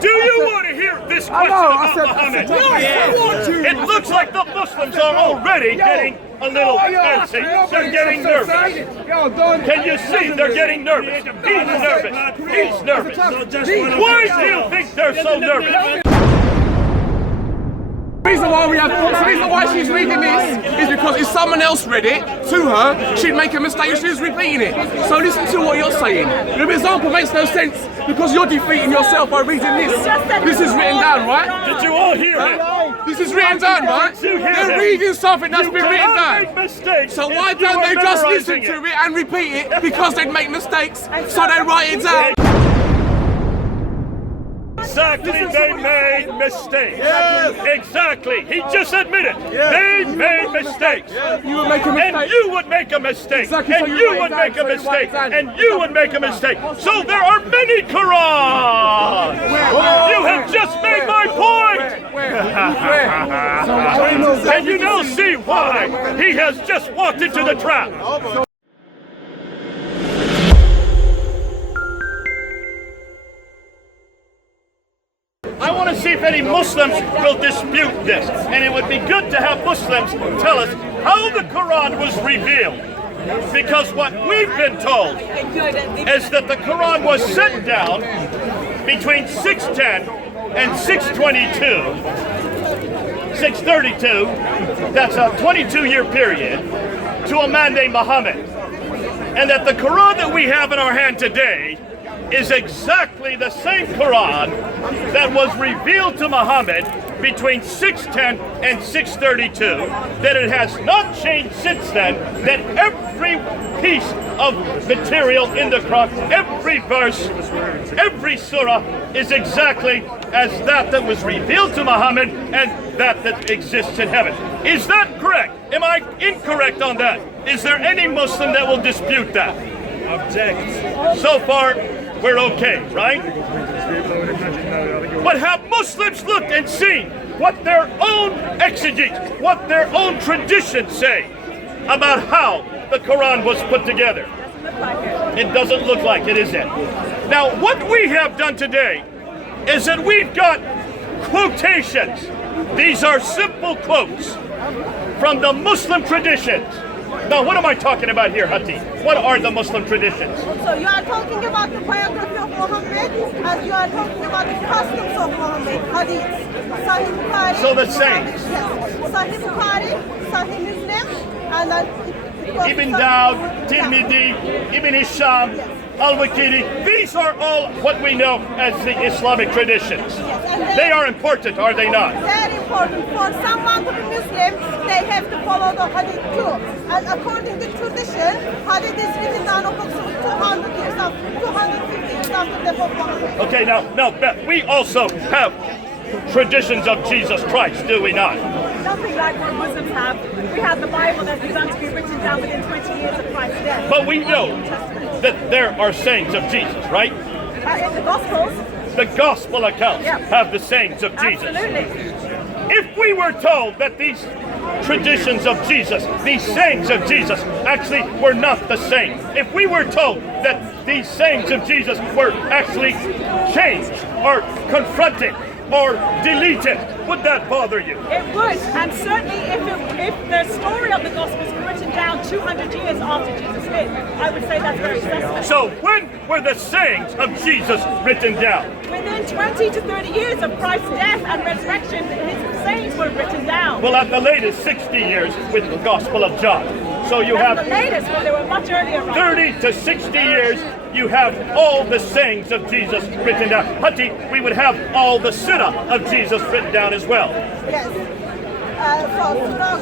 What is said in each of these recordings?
Do you want to hear this question about Muhammad? It looks like the Muslims are already getting a little antsy. They're getting nervous. Can you see they're getting nervous? He's nervous. He's nervous. Why do you think they're so nervous? The reason why she's reading this is because if someone else read it to her, she'd make a mistake and she was repeating it. So listen to what you're saying. The example makes no sense because you're defeating yourself by reading this. This is written down, right? Did you all hear it? This is written down, right? They're reading something that's been written down. So why don't they just listen to it and repeat it? Because they'd make mistakes, so they write it down. Exactly, they made mistakes. Yes. Exactly. He just admitted they made mistakes. You would make a mistake. And you would make a mistake. Exactly. And you would make a mistake. And you would make a mistake. So there are many Qurans. You have just made my point. And you now see why he has just walked into the trap. I want to see if any Muslims will dispute this. And it would be good to have Muslims tell us how the Quran was revealed. Because what we've been told is that the Quran was sent down between 610 and 622. 632, that's a 22-year period, to a man named Muhammad. And that the Quran that we have in our hand today is exactly the same Quran that was revealed to Muhammad between 610 and 632, that it has not changed since then, that every piece of material in the Quran, every verse, every surah is exactly as that was revealed to Muhammad and that exists in heaven. Is that correct? Am I incorrect on that? Is there any Muslim that will dispute that? Object. So far, we're okay, right? But have Muslims looked and seen what their own exegetes, what their own traditions say about how the Quran was put together? It doesn't look like it, is it? Now, what we have done today is that we've got quotations. These are simple quotes from the Muslim traditions. Now, what am I talking about here, Hadith? What are the Muslim traditions? So you are talking about the biography of Muhammad, and you are talking about the customs of Muhammad, Hadith. Sahih Bukhari. So the sayings. Yes. Sahih Bukhari, Sahih Muslim, and then Ibn Dawud, Tirmidhi, Ibn Hisham, Al-Waqidi. These are all what we know as the Islamic traditions. Yes, they are important, are they not? Very important. For someone to be Muslim, they have to follow the Hadith too. And according to tradition, Hadith is written down approximately 200 years after, 250 years after the Prophet Muhammad. Okay, now, Beth, we also have traditions of Jesus Christ, do we not? Nothing like what Muslims have. We have the Bible that's begun to be written down within 20 years of Christ's death. But we know that there are sayings of Jesus, right? In the Gospels. The Gospel accounts have the sayings of Jesus. Absolutely. If we were told that these traditions of Jesus, these sayings of Jesus, actually were not the same, if we were told that these sayings of Jesus were actually changed or confronted or deleted, would that bother you? It would, and certainly if the story of the Gospels were written down 200 years after Jesus lived, I would say that's very suspect. So when were the sayings of Jesus written down? Within 20 to 30 years of Christ's death and resurrection, his sayings were written down. Well, at the latest 60 years with the Gospel of John. So you have the latest, well, they were much earlier. 30 to 60 years, you have all the sayings of Jesus written down. Hati, we would have all the Sirah of Jesus written down as well. Yes. So Surah of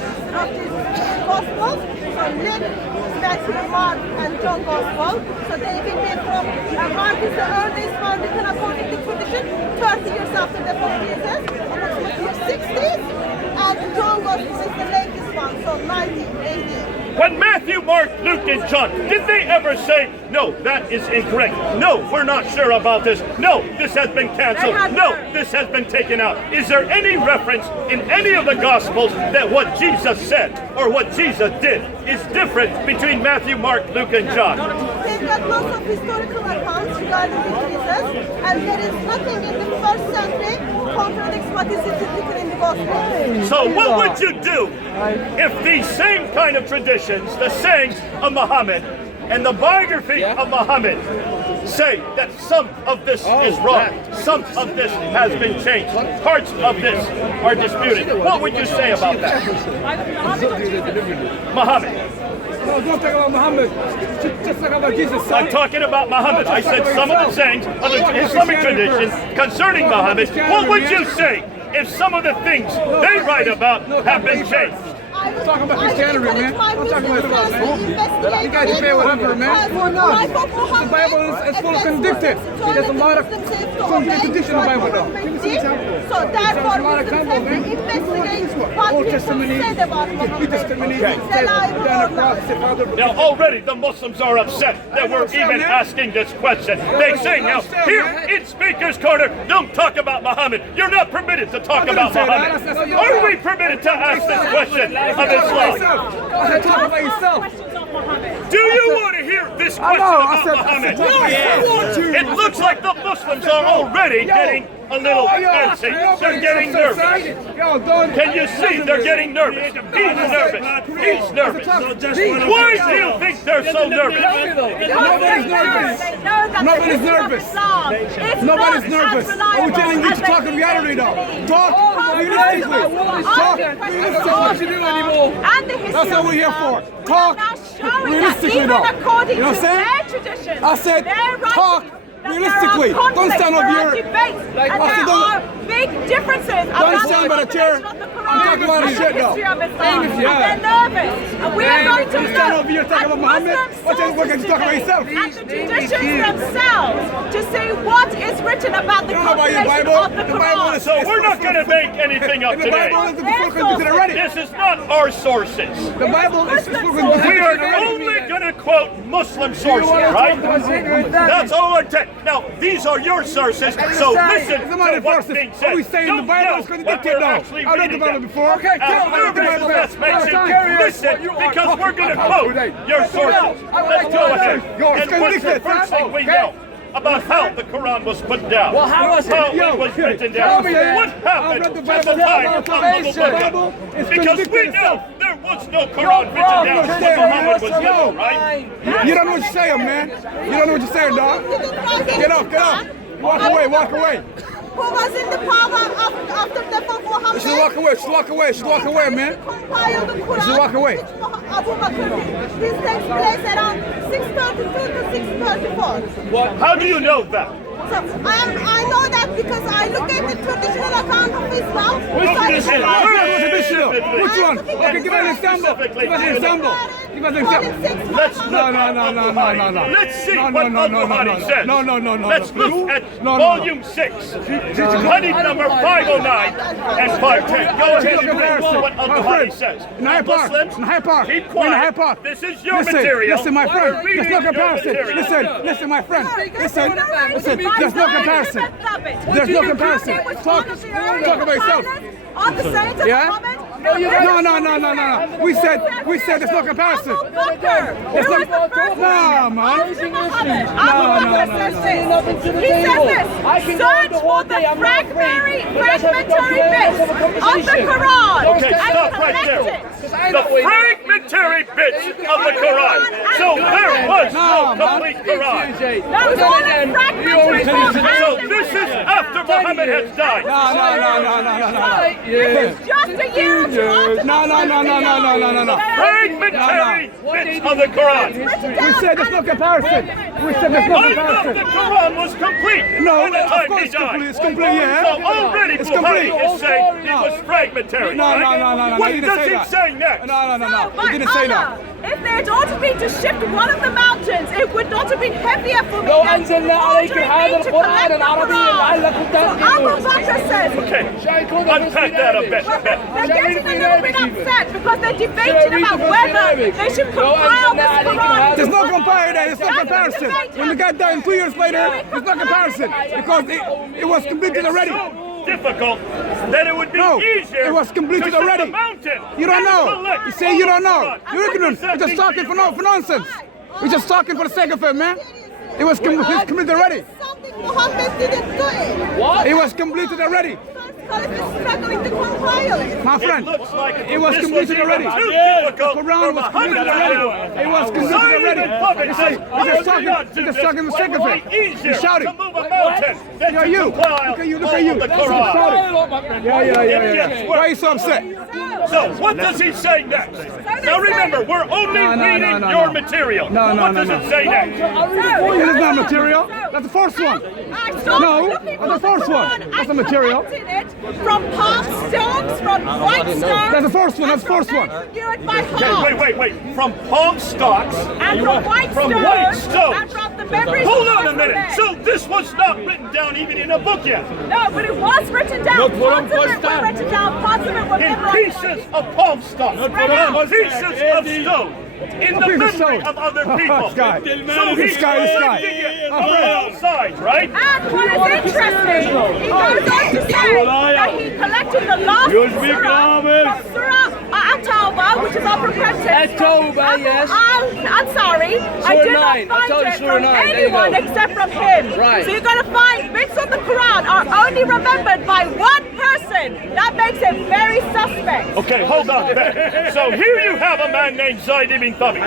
the Gospel, so Luke, Matthew, Mark, and John Gospel. So they will be from, Mark is the earliest one written according to tradition, 30 years after the Prophet Jesus, approximately 60s, and John Gospel is the latest one, so 90, 80. When Matthew, Mark, Luke, and John, did they ever say, no, that is incorrect. No, we're not sure about this. No, this has been canceled. No, this has been taken out. Is there any reference in any of the Gospels that what Jesus said or what Jesus did is different between Matthew, Mark, Luke, and John? They've got lots of historical accounts regarding Jesus, and there is nothing in the first contradicts what is written in the gospel. So what would you do if these same kind of traditions, the sayings of Muhammad and the biography of Muhammad say that some of this is wrong, some of this has been changed, parts of this are disputed? What would you say about that? Muhammad. No, don't talk about Muhammad. Just talk about Jesus. I'm talking about Muhammad. I said some of the sayings of the Islamic tradition concerning Muhammad. What would you say if some of the things they write about have been changed? I'm talking about Christianity, man. I'm talking about Islam. You guys debate whatever, man. The Bible is full of contradictions. There's a lot of contradictions in the Bible, though. So therefore, we have to investigate what people said about Muhammad. Now already the Muslims are upset that we're even asking this question. They say now, here in Speaker's Corner, don't talk about Muhammad. You're not permitted to talk about Muhammad. Are we permitted to ask this question of Islam? Talk about yourself. Do you want to hear this question about Muhammad? It looks like the Muslims are already getting a little fancy. They're getting nervous. Can you see they're getting nervous? He's nervous. He's nervous. Why do you think they're so nervous? Nobody's nervous. Nobody's nervous. Nobody's nervous. We're telling you to talk in reality, though. Talk realistically. Talk realistically. That's what we're here for. Talk realistically, though. You know what I'm saying? I said talk realistically. Don't stand up here. There are big differences Don't stand by the chair. I'm talking about the shit, though. They're nervous. And we are going to stand over here talking about Muhammad. What you talking about yourself? And the traditions themselves to see what is written about the compilation of the Quran. So we're not going to make anything up today. This is not our sources. The Bible is We are only going to quote Muslim sources, right? That's all we're taking. Now, these are your sources, so listen to what's being said. We saying the Bible is contradicted, though. I read the Bible before. Okay, tell me that's makes you listen, because we're going to quote your sources. Let's go ahead. And what's the first thing we know about how the Quran was put down? Well, how was it? How it was written down? What happened at the time of Muhammad? Because we know there was no Quran written down when Muhammad was living, right? You don't know what you're saying, man. You don't know what you're saying, dog. Get up, get up. Walk away, walk away. Who was in the power after the death of Muhammad? She walk away, she walk away, she walk away, man. She walk away. Abu Bakr. This takes place around 632 to 634. How do you know that? So I know that because I look at the traditional account of Islam. Which one? Okay, give us an example. Give us an example. Give us an example. Let's see what Al-Bukhari says. Let's look at volume 6, hadith number 509 and 510. Go ahead and read what Al-Bukhari says. Muslims, keep quiet. This is your material. Listen, my friend. There's no comparison. Listen, my friend. Listen. There's no comparison. There's no comparison. Talk about yourself. On the Saints of Muhammad? No. We said there's no comparison. There's no, man. He says this. Search for the fragmentary bits of the Quran. Okay, stop right there. The fragmentary bits of the Quran. So there was no complete Quran. There was all the fragmentary bits. So this is after Muhammad has died. No. This is just a year or two after No. Fragmentary bits of the Quran. We said there's no comparison. We said there's no I thought the comparison. Quran was complete No, by the of time course he it's died. complete. It's complete, yeah. So already It's Bukhari complete. is saying it was fragmentary. No. What He didn't does say he that. say next? No. But He didn't say that. Allah, if they had ordered me to shift one of the mountains, it would not have been heavier for me لو than أنزلنا عليك ordering هذا me to القرآن collect the العربيا Quran. لعلكم So Abu تهتدون. Bakr says, Okay, unpack that a bit. they're getting a little bit upset because they're debating about whether they should compile this Quran. There's no comparison there. There's no comparison. When the guy died 2 years later, there's no comparison because it was completed already. So difficult that it would be easier it was completed to shift already. the mountain. You don't know. Collect You say you don't know. Quran. You're ignorant. You're just talking for nonsense. You're just talking for the sake of it, man. It was completed already. Something Muhammad didn't do it. It was completed already. Because it's struggling to compile it. My friend, looks like it was this completed already. too The difficult Quran for was Muhammad completed to do. already. It was completed Zaid already. bin Thabit says, You're just talking the second way thing. easier You're shouting. to move a mountain than Yeah, to you. compile Look at you. Look all at you. of the You're Quran. shouting. Yeah. Why are you so upset? So, what does he say next? Now remember, we're only reading no. your material. No, What does it say next? It is not material. That's the first one. No, that's the first one. That's the material. From palm stones, from white stones. That's the first one. That's the first one. Do it by Okay, heart. wait. From palm stalks And from white From stones. white stones. And from the memories Hold of on a minute. men. So this was not written down even in a book yet. No, but it was written down. Parts of it were written down. Parts of it were In memorized. pieces of palm stalks. Pieces of stone. In the piece of memory stone. of other people. This guy. So This he's guy. collecting it on all sides, right? And what is interesting, he goes on to say that he collected the last surah from Surah At-Tawbah, which is Abrogated. At-Tawbah, yes. I'm sorry, I did not 9. I find told you it Surah from 9. There you anyone go. except from him. Right. So you're going to find bits of the Quran are only remembered by one person. That makes it very suspect. Okay, hold on. So here you have a man named Zaid bin Thabit.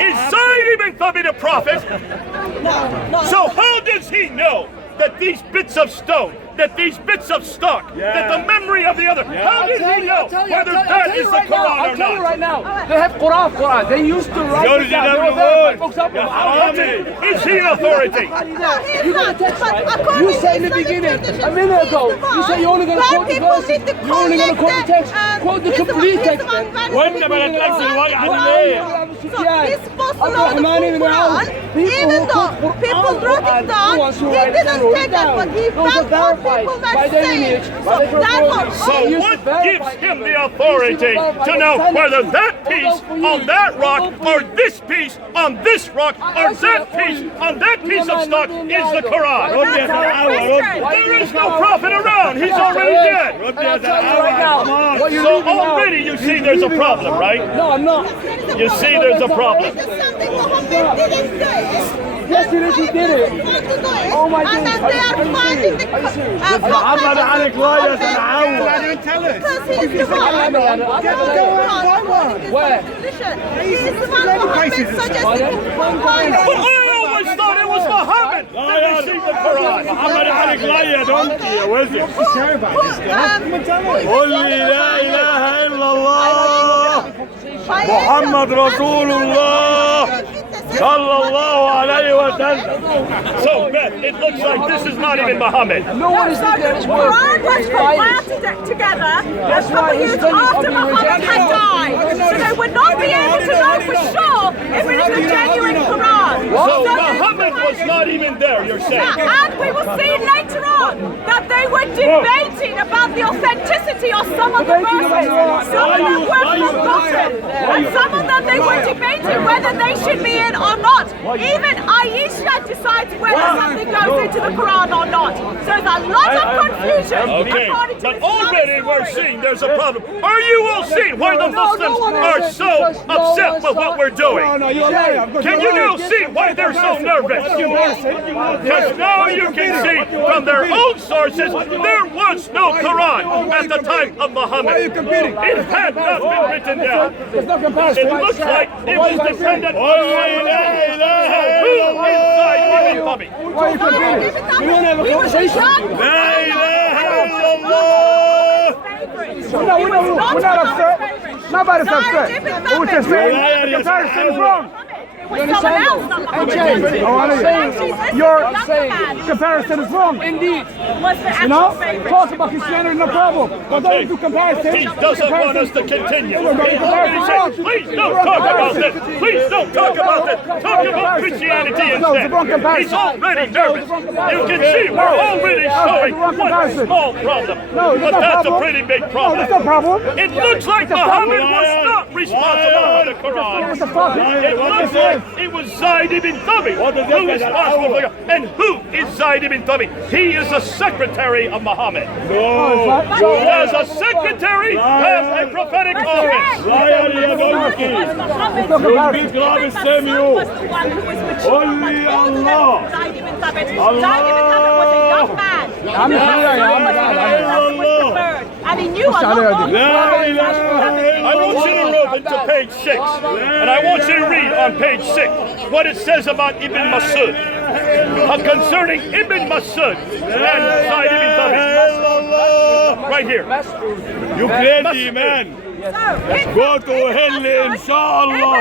Is Zaid bin Thabit a prophet? No. So how does he know that these bits of stone, that these bits of stock, that the memory of the other, how does he know whether that is the Quran or I'll tell you not? right now. They have Quran. They used to write it down. They were verified. For example, Is he an authority? you got a text, right? You say in the beginning, a minute ago, you say you're only going to quote the verse. You're only going to quote the text. Quote the complete text then. وانت بلا تأكل الوجع So he's supposed to know the full Quran, even though people wrote it down, he didn't take it, but he found what people were saying. So that's what So what gives him the authority to know whether that piece on that rock or this piece on this rock or that piece on that piece of stock is the Quran? There is no prophet around. He's already dead. I'll tell you right now. What you're So reading now. already you see there's a problem, right? No, I'm not. You see there's a problem. This is something Muhammad didn't do. Yes, he did. He did it. Oh my And goodness. then they are finding the Are you serious? محمد عليك لا يتعود. Because he's the one. Where? He's the one Muhammad suggested to compile. But I always thought it was Muhammad that received the Quran. محمد عليك لا يا دونكي يا وزي قل لي لا اله الا الله محمد رسول الله صلى الله عليه وسلم. So, Beth, it looks like this is not even Muhammad. No one is looking at his The word. Quran was compiled together a couple years after Muhammad had died. So they would not be able to know for sure if it is a genuine Quran. So they- Muhammad was not even there, you're saying? And we will see later on that they were debating about the authenticity of some of the verses. Some of them were forgotten. And some of them they were debating whether they should be in or not. Even Aisha decides whether something goes into the Quran or not. So there's a lot of confusion Okay, according to but Islamic already we're story. seeing there's a problem. Are you all seeing why the Muslims are so upset with what we're doing? No, you're a liar. Can you now see why they're so nervous? Because now you can see from their own sources there was no Quran at the time of Muhammad. Why are you competing? It had not been written down. There's no comparison. It looks like it was dependent on who inside Ibn Thabit. Why are you competing? We don't have a conversation. لا اله الا الله No, we're not upset. Nobody's upset. But we're just saying the comparison is wrong. It was someone else, not Muhammad. Oh, I know. Actually, Your this is younger man. comparison is wrong. Indeed. Was the You know, actual favorite. talk about Christianity, no problem. But don't do comparison. He doesn't want us to continue. We're going to He comparison. says, please don't talk about this. Please don't talk about this. Talk about Christianity No, it's the wrong instead. comparison. He's already nervous. You can see we're already showing one small problem. No, But there's no that's a problem. pretty big No, problem. there's no problem. It looks like Muhammad was not responsible for the Quran. What the fuck? It looks like it was Zaid bin Thabit who is responsible for it. And who is Zaid bin Thabit? He is a secretary of Muhammad. As a secretary, has a prophetic office. لا يا دونكي يثبت كلام السامي قل لي الله Zaid ibn Thabit was a young man. I'm لا اله الا الله Allah. لا إله I want you to open to page 6, and I want you to read on page 6 what it says about Ibn Masud, concerning Ibn Masud and Zaid bin Thabit. Right here. You crazy man. Go to hell إن شاء الله.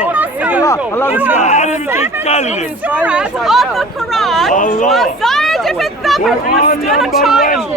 Surahs of the Quran while Zaid ibn Thabit was still a child.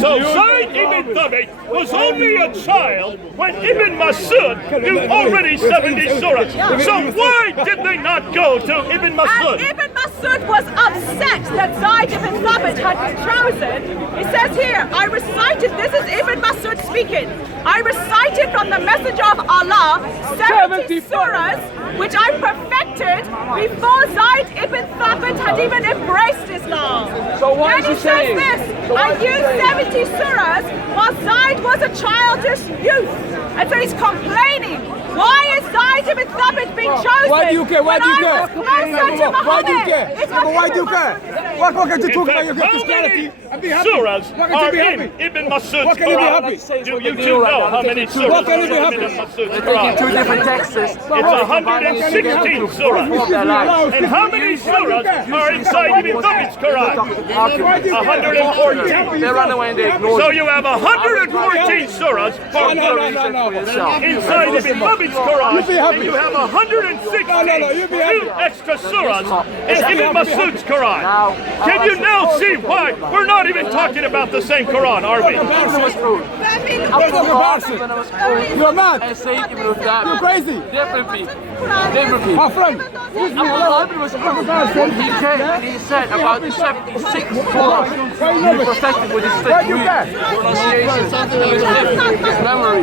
So Zaid ibn Thabit was only a child when Ibn Masud knew already 70 surahs. So why did they not go to Ibn Masud? And Ibn Masud was upset that Zaid ibn Thabit had chosen. He says here, I recited, this is Ibn Masud speaking, I recited from the Messenger of Allah 70 surahs which I perfected before Zaid ibn Thabit had even embraced Islam. So why Then is he he says saying? this, I used 70 surahs while Zaid was a childish youth. And so he's complaining. Why is Zaid ibn Thabit being chosen? Why do you care? Why do you when I care? was closer to Why do you Muhammad? care? It's what Why do you Ibn care? Masud What can you In talk about fact, your how Christianity? many And be happy. surahs What can you are be in happy? Ibn Masud's What can you be Quran? happy? Do you two know how many surahs What can you be are in happy? Ibn Masud's Two Quran? different texts. It's 116 surahs. And how many surahs are inside Ibn Thabit's Quran? 114. They run away and they ignore So you. you have 114 surahs inside Ibn Thabit's Quran, and you have 162 extra surahs in Ibn Masud's Quran. Can you now see why we're not even talking about the same Quran, are we? You're mad. And say Ibn Thabit. You're crazy. Different people. Different people. My friend. He came and he said about 76 surahs he perfected with his pronunciation, his memory.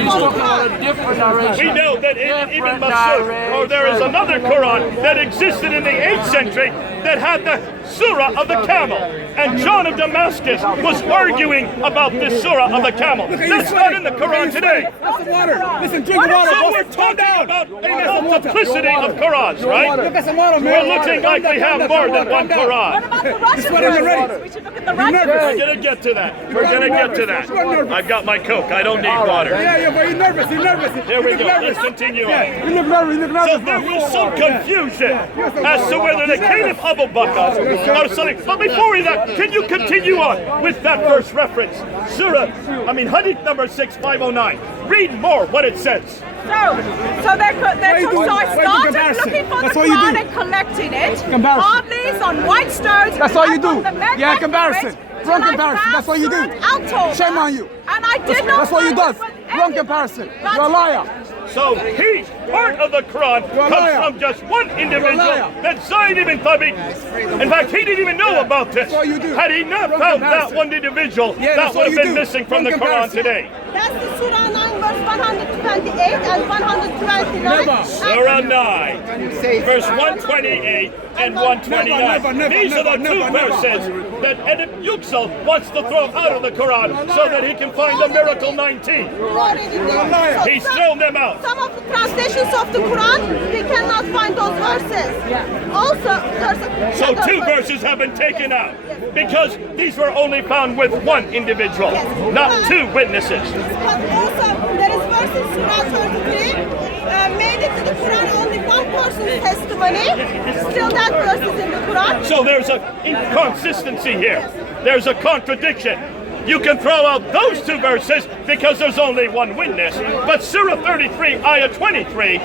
He's talking about a different narration. We know that in Ibn Masud, or there is another Quran that existed in the 8th century that had the surah of the camel. And John of Damascus was arguing about this surah of the camel. That's not in the Quran today. Have some water. Listen, drink water. So we're talking about a multiplicity of Qurans, right? Look at some water, man. We're looking like we have more than one What Quran. about the Russian one isn't ready. versions? We should look at the Russian We're versions. gonna get to that. We're gonna get to that. I've got my Coke. I don't need water. Yeah, but you're nervous. You're nervous. There we go. Let's continue on. You look nervous. You look nervous. So there was some confusion as to whether the Caliph Abu Bakr or something. But before we that, can you continue on with that verse reference? Hadith number 6509. Read more what it says. So they started looking for the Quran and collecting it. Palm leaves on white stones. That's all you and do. on the men Yeah, went comparison. through it Wrong till I comparison. That's what you do. found Surah Shame Al-Tawbah. on you. And I did not That's what you find do. it with Wrong anyone. comparison. But You're a liar. So part of the Quran comes liar. from just one individual, liar. that Zaid ibn Thabit. In fact, he didn't even know about this. all you do. Had he not Wrong found comparison. that one individual, Yeah, that that's would all have you been do. missing from Wrong the Quran comparison. today. That's the Surah 9, verse 128 and 129. Never. Surah 9, verse 128 and 129. Never, These are the two never. verses that Edip Yüksel wants to throw out of the Quran so that he can find the miracle 19. He's thrown them out. Some of the translations of the Quran, we cannot find those verses. Also, So two verses have been taken out because these were only found with one individual, not two witnesses. But also, there is verse in Surah 33, made it to the Quran only one person's testimony. Still that verse is in the Quran. So there's an inconsistency here. There's a contradiction. You can throw out those two verses because there's only one witness. But Surah 33, Ayah 23,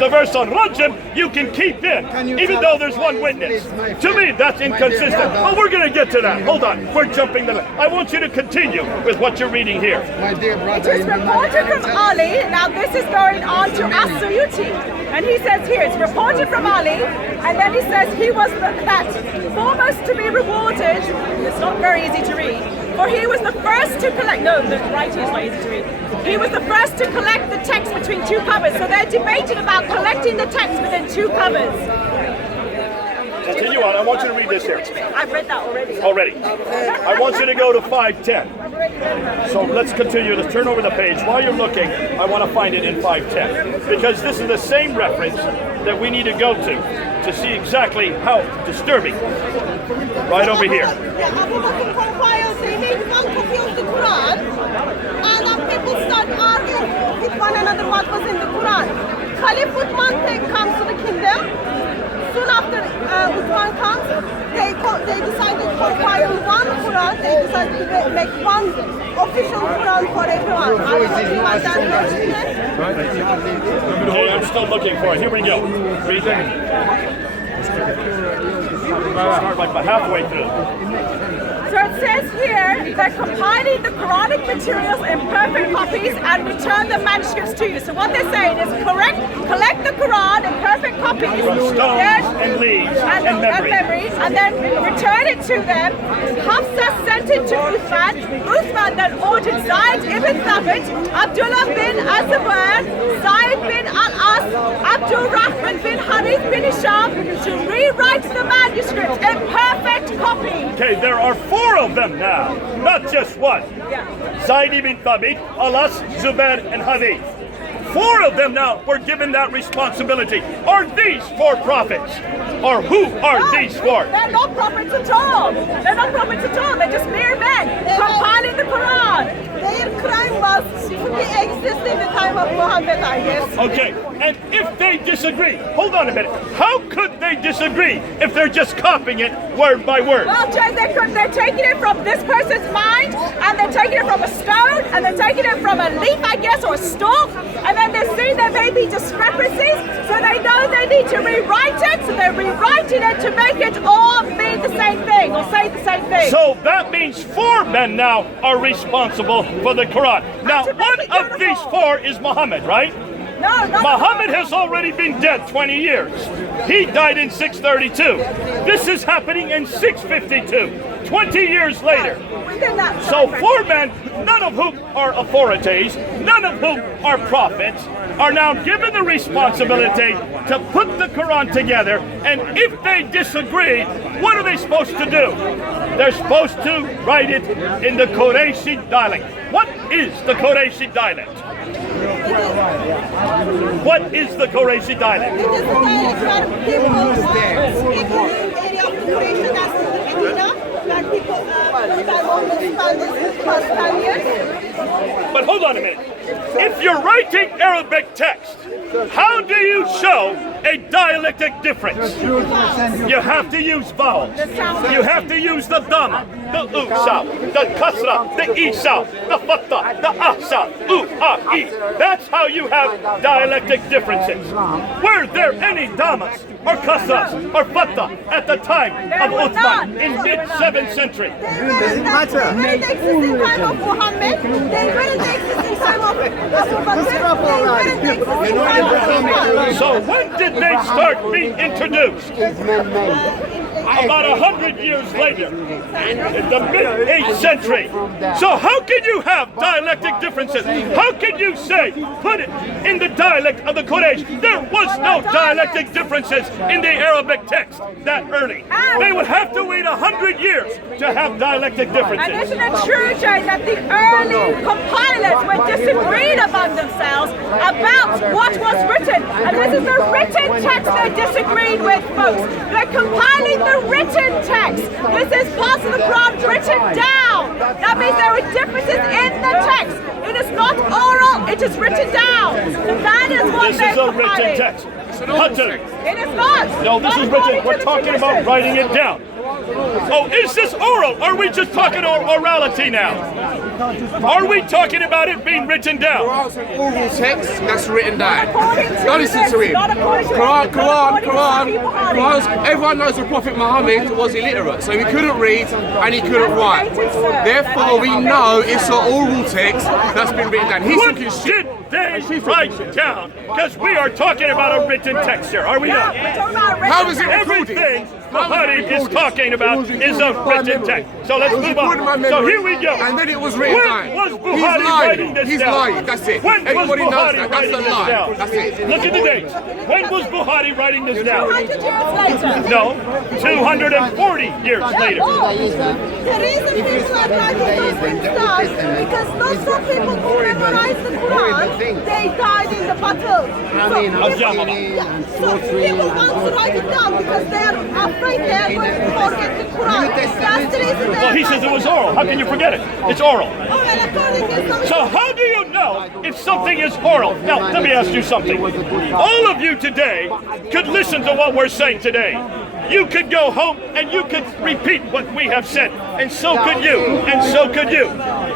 the verse on Rajam, you can keep in, even though there's one witness. To me, that's inconsistent. But we're going to get to that. Hold on. We're jumping the... I want you to continue with what you're reading here. It is reported from Ali. Now this is going on to As-Suyuti. And he says here, it's reported from Ali. And then he says he was that foremost to be rewarded. It's not very easy to read. For he was the first to collect, no, the writing is not easy to read. He was the first to collect the text between two covers. So they're debating about collecting the text within two covers. Continue on. I want you to read this here. I've read that already. Already. I want you to go to 510. So let's continue. Let's turn over the page. While you're looking, I want to find it in 510. Because this is the same reference that we need to go to see exactly how disturbing. Right over here. Abu Bakr compiled, they made one copy of the Quran, and they decided to compile one Quran, they decided to make one official Quran for everyone. Are you talking about that logic? Okay, I'm still looking for it. Here we go. Read it. Start like about halfway through. So it says here that compiling the Quranic materials in perfect copies and return the manuscripts to you. So what they're saying is collect the Quran in perfect copies, stones and leaves and memories, and then return it to them. Hafsa sent it to Uthman. Uthman then ordered Zaid bin Thabit, Abdullah bin Azaban, Zaid bin Al-As, Abdul Rahman bin Hadith bin Hisham to rewrite the manuscript in perfect copy. Okay, there are 4 of them now, not just one. Zaid bin Thabit, Alas, Zubair, and Hadith. 4 of them now were given that responsibility. Are these 4 prophets? Or who are these 4? They're not prophets at all. They're not prophets at all. They're just mere men compiling the Quran. Their crime was to exist in the time of Muhammad, I guess. Okay, and if they disagree, hold on a minute. How could they disagree if they're just copying it word by word? Well, Jay, they're taking it from this person's mind, and they're taking it from a stone, and they're taking it from a leaf, I guess, or a stalk, and then they see there may be discrepancies, so they know they need to rewrite it, so they're rewriting it to make it all mean the same thing, or say the same thing. So that means 4 men now are responsible for the Quran. Now, one of these 4 is Muhammad, right? No, not Muhammad has already been dead 20 years. He died in 632. This is happening in 652, 20 years later. So 4 men, none of whom are authorities, none of whom are prophets, are now given the responsibility to put the Quran together, and if they disagree, what are they supposed to do? They're supposed to write it in the Qurayshi dialect. What is the Qurayshi dialect? What is the Qurayshi dialect? It is a dialect where people speak in the area of Quraysh, that's in the Medina, where people that only spend this past 10 years. But hold on a minute. If you're writing Arabic text, how do you show a dialectic difference? You have to use vowels. You have to use the dhamma, the u sound, the kasra, the e sound, the fatta, the ah sound, u, ah, e. That's how you have dialectic differences. Were there any dhammas or kasras or fatta at the time of Uthman in mid-7th century? They weren't exist in time of Muhammad. They weren't exist in time of Abu Bakr. They weren't exist in time of Uthman. So when did they start being introduced? About 100 years later, in the mid-8th century. So how can you have dialectic differences? How can you say, put it in the dialect of the Quraysh? There was no dialectic differences in the Arabic text that early. They would have to wait 100 years to have dialectic differences. And isn't it true, Jay, that the early compilers were disagreed among themselves about what was written? And this is the written text they disagreed with, folks. They're compiling the written text. This is parts of the Quran written down. That means there are differences in the text. It is not oral, it is written down. So that is what This is a written text. Hunter. It is not. No, this is written. We're talking about writing it down. Oh, is this oral? Are we just talking orality now? Are we talking about it being written down? Quran's an oral text that's written down. Don't listen to him. Quran. Everyone knows the Prophet Muhammad was illiterate, so he couldn't read and he couldn't write. Therefore, we know it's an oral text that's been written down. What did they write down? Because we are talking about a written text here, are we not? How is it recorded? Everything Bukhari is talking about is a written text. So let's move on. So here we go. And then it was written down. When was Bukhari writing this down? He's lying. That's it. When was Everybody knows Bukhari that. That's writing a this lie. down? That's it. Look at the dates. When was Bukhari writing this down? 200 years later. No, 240 years later. The reason people are writing those things down because lots of people who memorized the Quran, they died in the battle. So people want to write it down because they are afraid they are going to forget the Quran. That's the reason. Well, he says it was oral. How can you forget it? It's oral. Oh, well, according to Islamic. So how do you know if something is oral? Now, let me ask you something. All of you today could listen to what we're saying today. you could go home and you could repeat what we have said, and so could you, and so could you.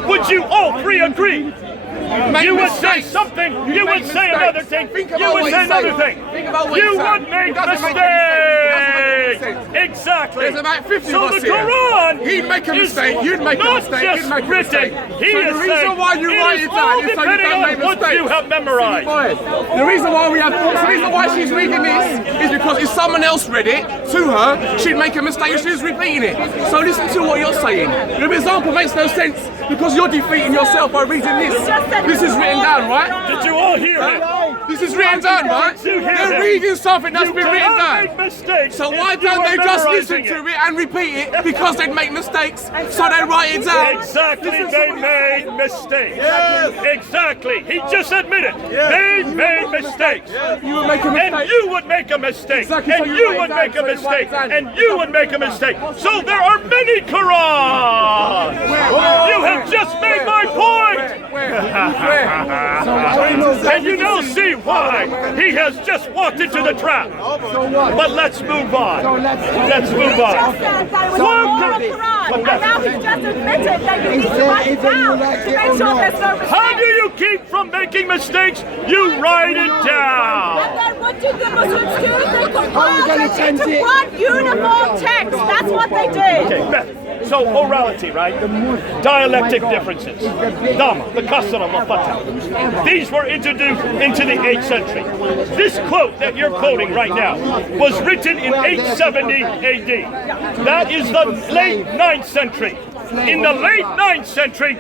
Would you all three agree? You would say something, you would say another thing, you would say another thing. You would make mistakes. Exactly. There's about 50 so of us the Quran here. He'd make a mistake, you'd make a mistake, he'd make a mistake. He So is the reason why you write it down is so you don't make what mistakes. you have memorized. The reason why she's reading this is because if someone else read it to her, she'd make a mistake, she's repeating it. So listen to what you're saying. The example makes no sense because you're defeating yourself by reading this. This is written down, right? Did you all hear it? This is written down, right? They're reading something that's been written down. Mistakes So why don't they just listen to it and repeat it? Because they'd make mistakes, so they write it down. Exactly, they made mistakes. Exactly, he just admitted they made mistakes. You would make a mistake. And you would make a mistake. Exactly, And so you you write would it make down, a so you write mistake. it down. And you would make a mistake. So there are many Qurans. You have just made my point. And you now see why he has just walked into the trap. But let's move on. Let's move on. And now he's just admitted that you need to write it down to make sure there's no mistakes. How do you keep from making mistakes? You write it down. And then what did the Muslims do? They compiled it into one uniform text. That's what they did. Okay, Beth. So orality, right? Dialectic differences. Dhamma, the kasra, the fatha. These were introduced into the 8th century. This quote that you're quoting right now was written in 870 AD. That is the late 9th century. In the late 9th century,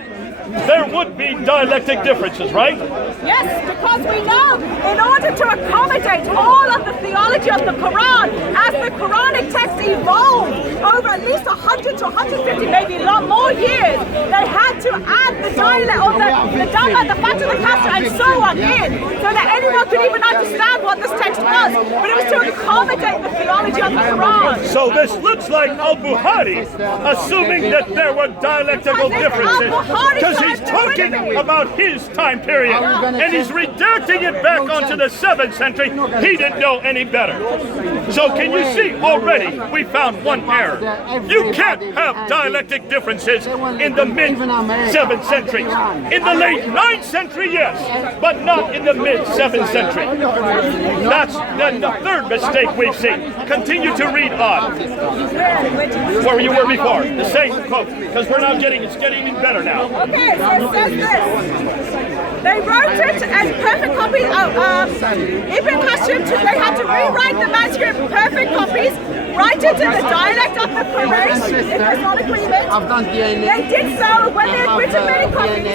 there would be dialectic differences, right? Yes, because we know in order to accommodate all of the theology of the Quran, as the Quranic text evolved over at least 100 to 150, maybe a lot more years, they had to add the dialect or the dhamma, the fatha, the kasra, and so on in, so that anyone could even understand what this text was. But it was to accommodate the theology of the Quran. So this looks like Al-Bukhari assuming that there were dialectical differences. Because he's talking about his time period and he's redacting it back onto the 7th century. He didn't know any better. So can you see already we found one error. You can't have dialectic differences in the mid-7th century. In the late 9th century, yes, but not in the mid-7th century. That's the third mistake we've seen. Continue to read on. Where you were before. The same quote. Because we're now it's getting even better now. Okay, so it says this. They wrote it as perfect copies Ibn Hashim, they had to rewrite the manuscript perfect copies, write it in the dialect of the Quraysh, if there's not agreement. They did so when they had written many copies.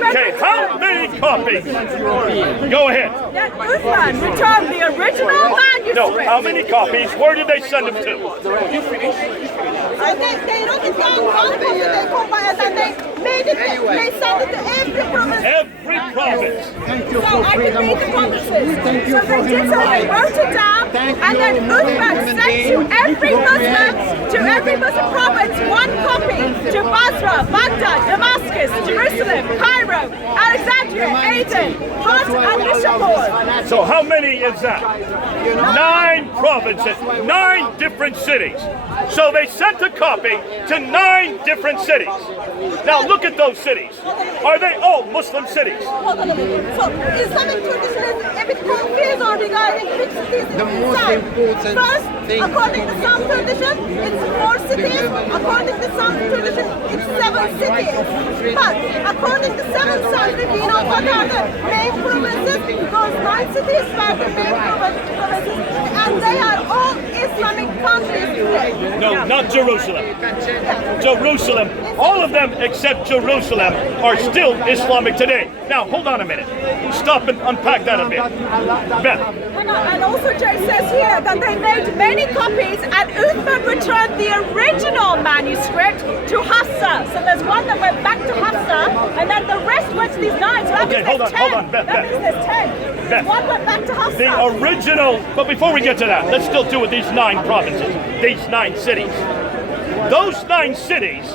Okay, how many copies? Go ahead. Then Uthman returned the original manuscript. No, how many copies? Where did they send them to? I think they wrote it down one copy, they compiled and they made it, they sent it to every province. Every province. So I can read the provinces. So they did so, they wrote it down, and then Uthman sent to every Muslim province one copy to Basra, Baghdad, Damascus, Jerusalem, Cairo, Alexandria, Aden, Kos, and Nishapur. So how many is that? 9 provinces, 9 different cities. So they sent a copy to 9 different cities. Now look at those cities. Are they all Muslim cities? Hold on a minute. So Islamic tradition is a bit confused on regarding which cities inside. First, according to some tradition, it's 4 cities. According to some tradition, it's 7 cities. But according to 7th century, we know what are the main provinces. Those 9 cities were the main provinces, and they are all Islamic countries today. No, not Jerusalem. Jerusalem, all of them except Jerusalem are still Islamic today. Now, hold on a minute. Stop and unpack that a bit. Beth. And also Jay says here that they made many copies and Uthman returned the original manuscript to Hafsa. So there's one that went back to Hafsa and then the rest went to these 9. So that Okay, means hold there's on, 10. hold on, Beth, That Beth. means there's 10. Beth. One went back to Hafsa. The original, but before we get to that, let's still do with these 9 provinces, these 9 cities. Those 9 cities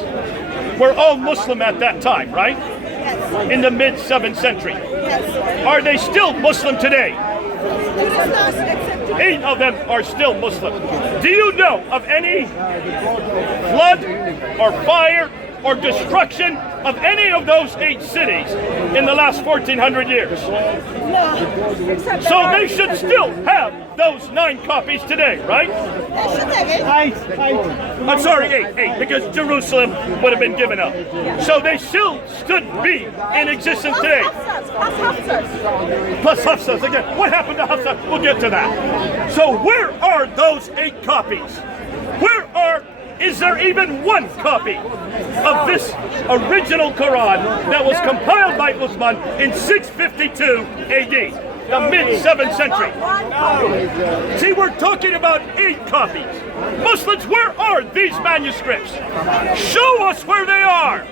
were all Muslim at that time, right? Yes. In the mid-7th century. Yes. Are they still Muslim today? Except 8 of them are still Muslim. Do you know of any flood or fire or destruction of any of those 8 cities in the last 1400 years? So they should still have those 9 copies today, right? I'm sorry, 8, because Jerusalem would have been given up. So they still should be in existence today. Plus Hafsas, again. What happened to Hafsa? We'll get to that. So where are those 8 copies? Is there even one copy of this original Quran that was compiled by Uthman in 652 AD, the mid-7th century? See, we're talking about 8 copies. Muslims, where are these manuscripts? Show us where they are.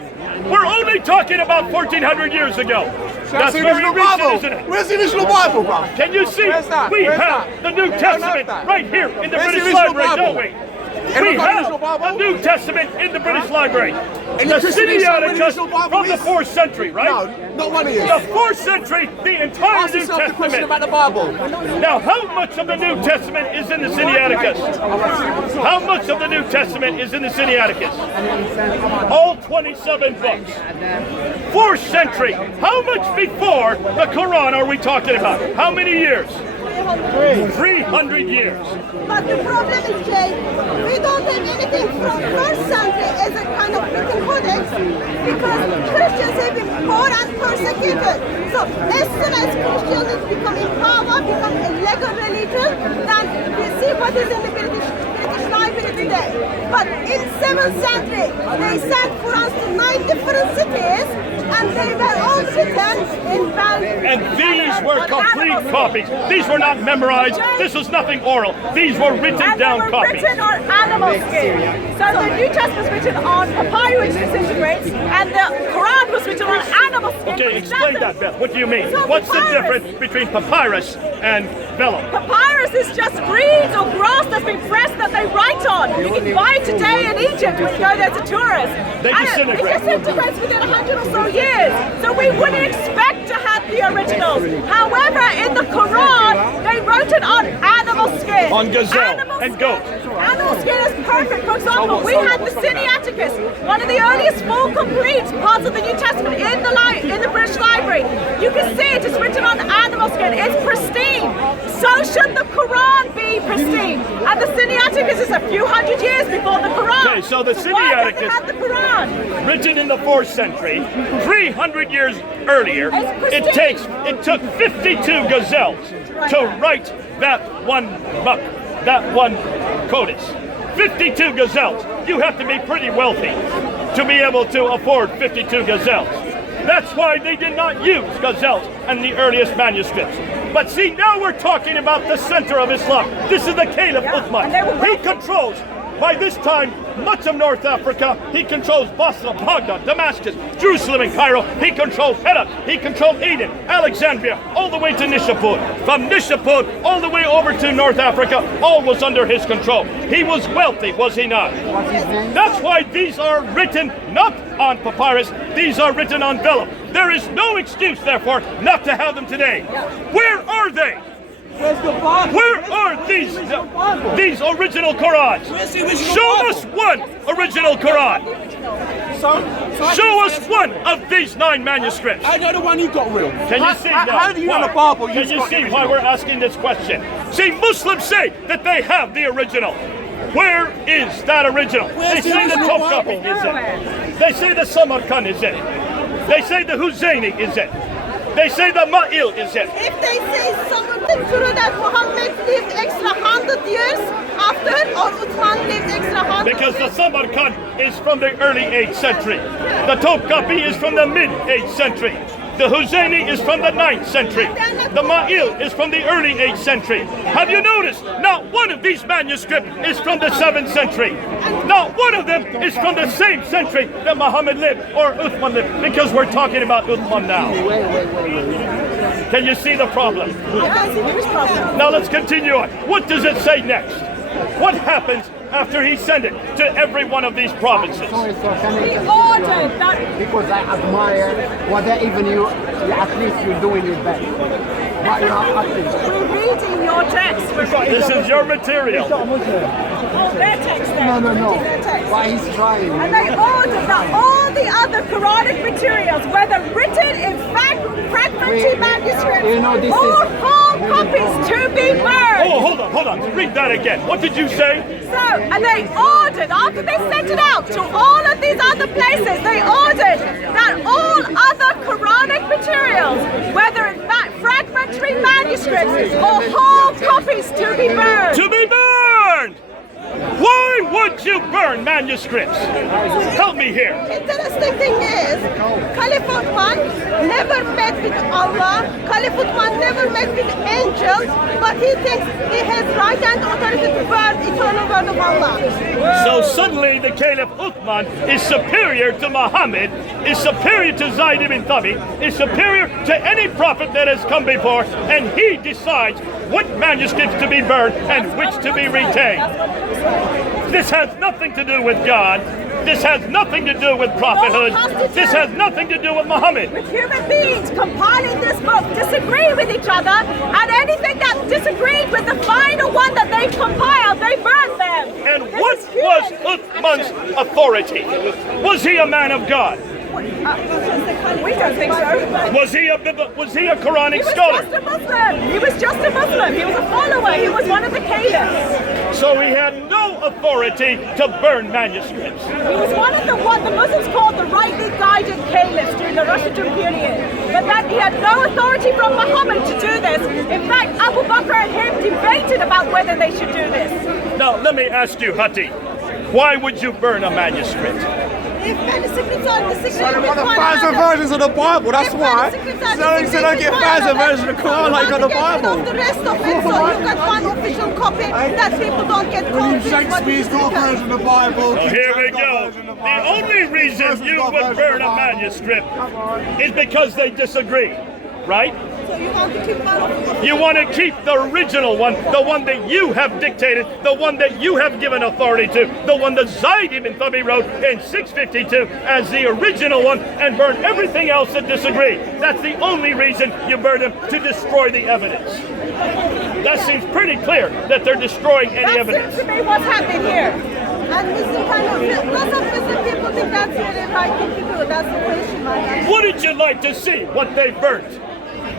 We're only talking about 1400 years ago. That's very recent, isn't it? Where's the original Bible, bro? Can you see? We have the New Testament right here in the British Library, don't we? We have the New Testament in the British Library. The Sinaiticus from the 4th century, right? No, not one of you. The 4th century, the entire Ask New yourself the question Testament. about the Bible. Now, how much of the New Testament is in the Sinaiticus? How much of the New Testament is in the Sinaiticus? All 27 books. 4th century. How much before the Quran are we talking about? How many years? 300 years. But the problem is, Jay, we don't have anything from 1st century as a kind of written codex because Christians have been poor and persecuted. So as soon as Christianity become in power, become a legal religion, then we see what is in the British Library today. But in 7th century, they sent Qurans to 9 different cities and they were all written in Vellum. And these were complete copies. These were not memorized. This was nothing oral. These were written down copies. Written on animal skin. So the New Testament was written on papyrus, disintegrates, and the Quran was written on animal skin. Okay, explain that, Beth. What do you mean? What's the difference between papyrus and vellum? Papyrus is just reeds or grass that's been pressed that they write on. You can buy it today in Egypt when you go there as a tourist. They disintegrate. It disintegrates within 100 or so years. So we wouldn't expect to have the originals. However, in the Quran, they wrote it on animal skin. On gazelle and goat. Animal skin is perfect. For example, we had the Sinaiticus, one of the earliest full complete parts of the New Testament in the British Library. You can see it is written on animal skin. It's pristine. So should the Quran be pristine. And the Sinaiticus is a few hundred years before the Quran. Okay, so the Sinaiticus Sinaiticus, the Quran, written in the 4th century, 300 years earlier, it took 52 gazelles to write that one book, that one codex. 52 gazelles. You have to be pretty wealthy to be able to afford 52 gazelles. That's why they did not use gazelles in the earliest manuscripts. But see, now we're talking about the center of Islam. This is the Caliph Uthman. He controls, by this time, much of North Africa. He controls Basra, Baghdad, Damascus, Jerusalem and Cairo. He controls Herat. He controlled Eden, Alexandria, all the way to Nishapur. From Nishapur all the way over to North Africa, all was under his control. He was wealthy, was he not? That's why these are written not on papyrus, these are written on vellum. There is no excuse, therefore, not to have them today. Where are they? Where are these original Qurans? Show us one original Quran. Show us one of these 9 manuscripts. I know the one you got real. Can you see now? How do you know the Bible? Can you see why we're asking this question? See, Muslims say that they have the original. Where is that original? They say the Topkapi is it. They say the Samarkand is it. They say the Husayni is it. They say the Ma'il is it. If they say something true that Muhammad lived extra 100 years after, or Uthman lived extra 100 because the Samarkand is from the early 8th century. The Topkapi is from the mid-8th century. The Husayni is from the 9th century. The Ma'il is from the early 8th century. Have you noticed? Not one of these manuscripts is from the 7th century. Not one of them is from the same century that Muhammad lived or Uthman lived, because we're talking about Uthman now. Can you see the problem? Now let's continue on. What does it say next? What happens after he sent it to every one of these provinces? He ordered that. Because I admire whether even you at least you're doing your best. We're reading your text. This is your material. Oh, their text then. No. Their text. Why he's trying? And they ordered that all the other Quranic materials, whether written in fragmentary manuscripts or whole copies, to be burned. Oh, hold on. Read that again. What did you say? So, and they ordered, after they sent it out to all of these other places, they ordered that all other Quranic materials, whether in fact fragmentary manuscripts or whole copies, to be burned. To be burned! Why would you burn manuscripts? Help me here. Interesting thing is, Caliph Uthman never met with Allah. Caliph Uthman never met with angels, but he thinks he has right and authority to burn eternal word of Allah. So suddenly the Caliph Uthman is superior to Muhammad, is superior to Zaid bin Thabit, is superior to any prophet that has come before, and he decides what manuscripts to be burned and which to be retained. This has nothing to do with God. This has nothing to do with prophethood. This has nothing to do with Muhammad. With human beings compiling this book disagree with each other, and anything that disagreed with the final one that they compiled, they burned them. And what was Uthman's authority? Was he a man of God? We don't think so. Was he a Quranic scholar? He was just a Muslim. He was a follower. He was one of the caliphs. So he had no authority to burn manuscripts. He was one of what the Muslims called the rightly guided caliphs during the Rashidun period. But that he had no authority from Muhammad to do this. In fact, Abu Bakr and him debated about whether they should do this. Now, let me ask you, Hati, why would you burn a manuscript? If manuscripts are disagreeing So with the one thousand another, versions of the Bible, that's why. So don't get thousand versions of the Quran like you got the Bible. The rest of it, so you got one official copy that people don't get confused. Shakespeare's got a version of the Bible. Here we go. The only reason you would burn a manuscript is because they disagree, right? So you want to keep one of You want to keep the original one, the one that you have dictated, the one that you have given authority to, the one that Zaid bin Thabit wrote in 652 as the original one, and burn everything else that disagree. That's the only reason you burn them, to destroy the evidence. That seems pretty clear that they're destroying any evidence. That seems to be what's happening here. And Muslim kind of, lots of Muslim people think that's really right thing to do. That's the question. What did you like to see? What they burnt?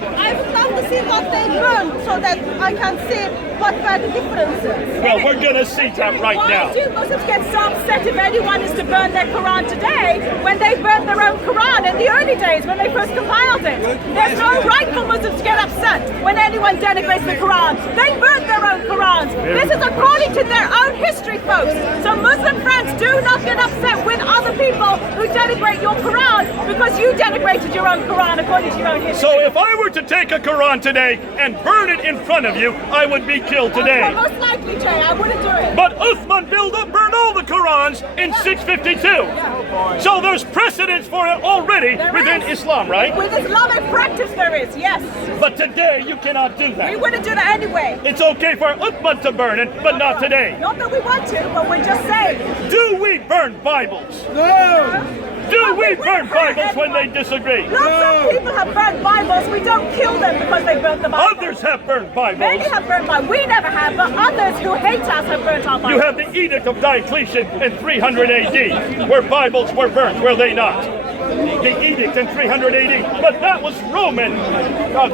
I would love to see what they burned so that I can see what were the differences. Well, we're going to see that right now. Why do Muslims get so upset if anyone is to burn their Quran today when they burned their own Quran in the early days when they first compiled it? There's no right for Muslims to get upset when anyone denigrates the Quran. They burned their own Qurans. This is according to their own history, folks. So Muslim friends, do not get upset with other people who denigrate your Quran because you denigrated your own Quran according to your own history. So if I were to take a Quran today and burn it in front of you, I would be killed today. Well, most likely, Jay, I wouldn't do it. But Uthman burned all the Qurans in 652. So there's precedence for it already within Islam, right? With Islamic practice there is, yes. But today you cannot do We that. wouldn't do that anyway. It's okay for Uthman to burn it, but not today. Not that we want to, but we're just saying. Do we burn Bibles? No! Do we burn Bibles when they disagree? Lots of people have burnt Bibles. We don't kill them because they burnt the Bible. Others have burned Bibles. Many have burnt Bibles. We never have, but others who hate us have burnt our Bibles. You have the edict of Dialectical in 300 AD, where Bibles were burnt, were they not? The edict in 300 AD, but that was Roman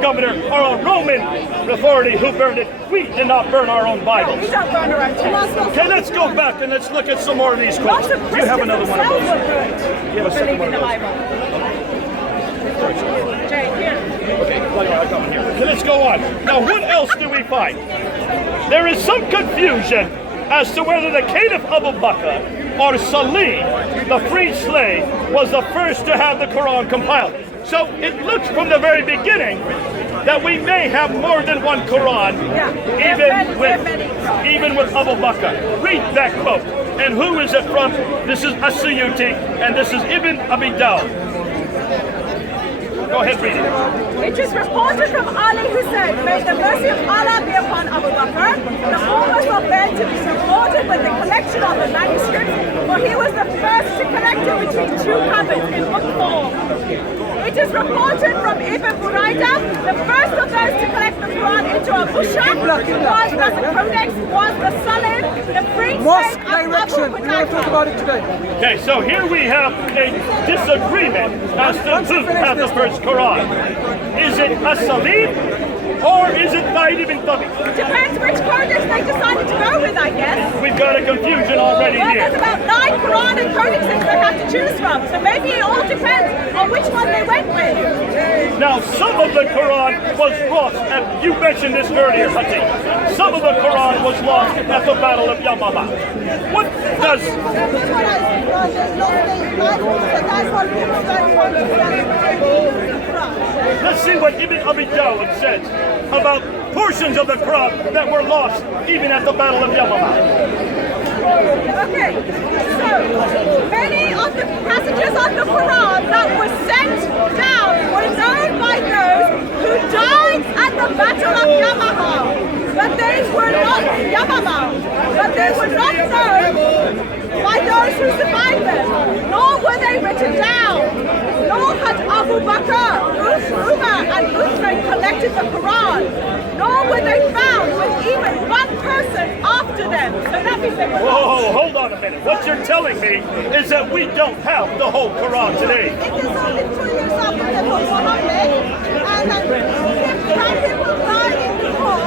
governor or a Roman authority who burned it. We did not burn our own Bibles. We don't burn our own texts. Okay, let's go back and let's look at some more of these quotes. Lots of Do you have Christians another one of themselves those? were burnt. You have a second Believe in one the of Bible. Jay, here. Okay, I got one here. Okay, let's go on. Now, what else do we find? There is some confusion as to whether the Caliph Abu Bakr or Salim, the freed slave, was the first to have the Quran compiled. So it looks from the very beginning that we may have more than one Quran, even with Abu Bakr. Read that quote. And who is it from? This is As-Suyuti, and this is Ibn Abi Dawud. Go ahead, read it. It is reported from Ali who said, "May the mercy of Allah be upon Abu Bakr, the foremost of men to be rewarded with the collection of the manuscripts, for he was the first to collect it between two cupboards in book form. it is reported from Ibn Buraida, the first of those to collect the Quran into a mushaf was the codex, was the Salim, the free Mosque direction. We're going to talk about it today. Okay, so here we have a disagreement as to who had the first Quran. Is it as-Salim or is it Zaid bin Thabit? Depends which codex they decided to go with, I guess. We've got a confusion already Well, here. there's about 9 Quranic codexes they have to choose from, so maybe it all depends on which one they went with. Now, some of the Quran was lost, and you mentioned this earlier, Hadith. Some of the Quran was lost at the Battle of Yamama. What does... Let's see what Ibn Abi Dawud says about portions of the Quran that were lost even at the Battle of Yamama. Okay, so many of the passages of the Quran that were sent down were known by those who died at the Battle of Yamama, but they were not known by those who survived them, nor were they written down, nor had Abu Bakr, Umar and Uthmanic collected the Quran, nor were they found with even one person after them. So that means they were lost. Whoa, hold on a minute. What you're telling me is that we don't have the whole Quran today. It is only 2 years after the Muhammad, and some people died in before,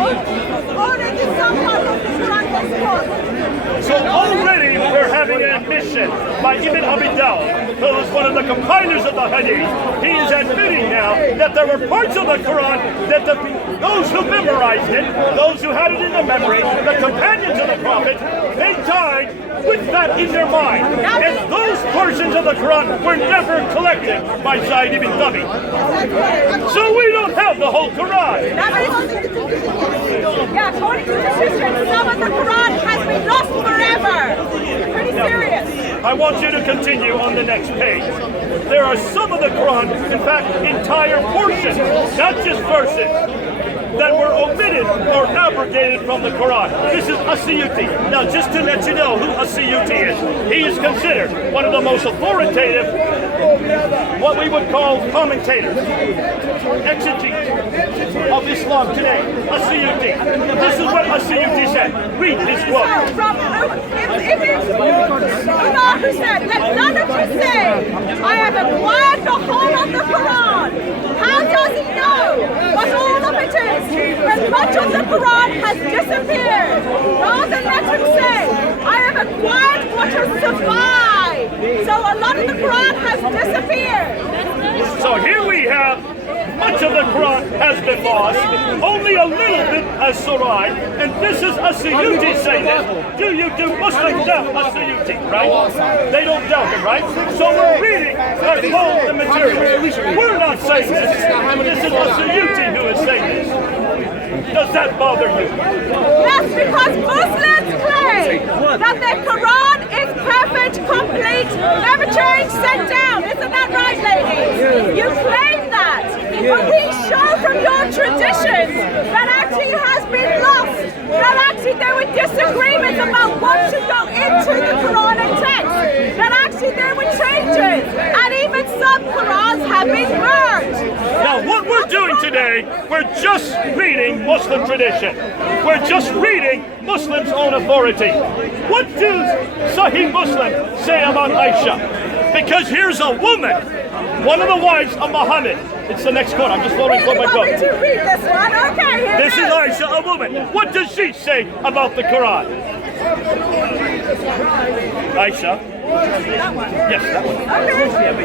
already some part of the Quran was lost. So already we're having an admission by Ibn Abi Dawud, who was one of the compilers of the Hadith. He is admitting now that there were parts of the Quran that those who memorized it, those who had it in their memory, the companions of the Prophet, they died with that in their mind. And those portions of the Quran were never collected by Zaid bin Thabit. So we don't have the whole Quran. Yeah, according to this history, some of the Quran has been lost forever. Pretty serious. I want you to continue on the next page. There are some of the Quran, in fact, entire portions, not just verses, that were omitted or abrogated from the Quran. This is As-Suyuti. Now, just to let you know who As-Suyuti is, he is considered one of the most authoritative, what we would call commentators, exegetes of Islam today. As-Suyuti. This is what As-Suyuti said. Read his quote. From Umar, who said, "Let none of you say, I have acquired the whole of the Quran." How does he know what all of it is when much of the Quran has disappeared? Rather let him say, I have acquired what has survived. So a lot of the Quran has disappeared. So here we have much of the Quran has been lost, only a little bit has survived, and this is As-Suyuti saying this. Do Muslims doubt As-Suyuti, right? They don't doubt it, right? So we're reading the material. We're not saying this. This is As-Suyuti who is saying this. Does that bother you? Yes, because Muslims claim that their Quran is perfect, complete, never changed, sent down. Isn't that right, ladies? You claim that. But we show from your traditions that actually has been lost. That actually there were disagreements about what should go into the Quranic text. That actually there were changes. And even some Qurans have been burned. Now what we're doing today, we're just reading Muslim tradition. We're just reading Muslims' own authority. What does Sahih Muslim say about Aisha? Because here's a woman, one of the wives of Muhammad. It's the next quote. I'm just following Really my want quote. me to read this one? Okay, here This it is Aisha, a woman. What does she say about the Quran? Aisha. Yes, that one. Okay.